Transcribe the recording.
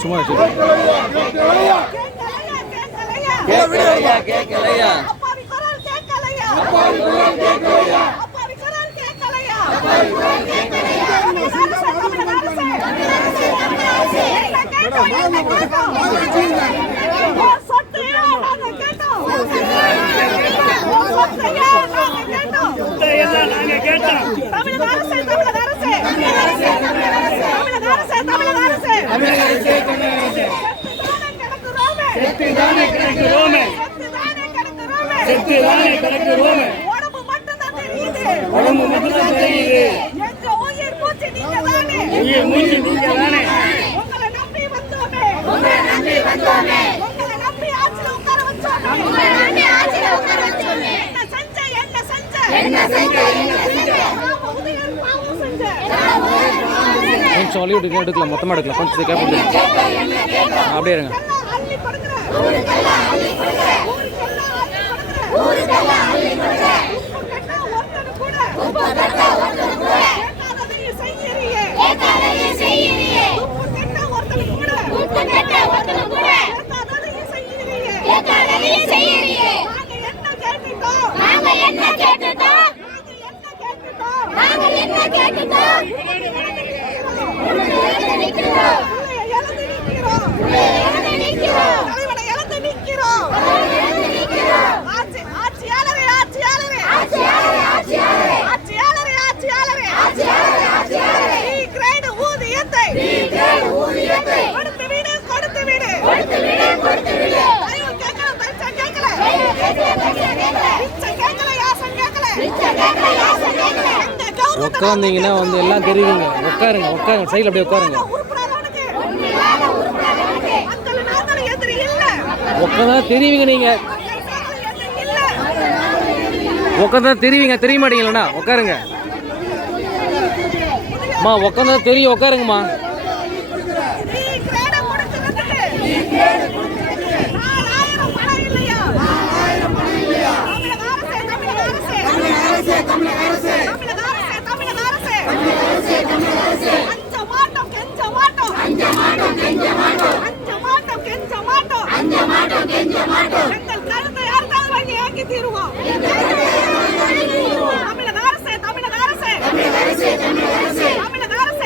சும்மா கேட்கலையா கொஞ்சம் ஹாலிவுட் எடுக்கலாம், மொத்தமாக எடுக்கலாம், கொஞ்சம் கேட்போம் அப்படியே இருங்க. உட்காந்தீங்கன்னா வந்து எல்லாம் தெரியுங்க. உட்காருங்க, உட்காருங்க, சைடில் அப்படியே உட்காருங்க. உட்காந்தா தெரியுங்க, நீங்க உட்காந்தா தெரியுங்க, தெரிய மாட்டீங்களா? உட்காருங்க மா, உட்காந்தா தெரியும், உட்காருங்கம்மா. எங்கள் கருத்தை யாருக்காவது வாங்கி ஏக்கி தீருவோம்.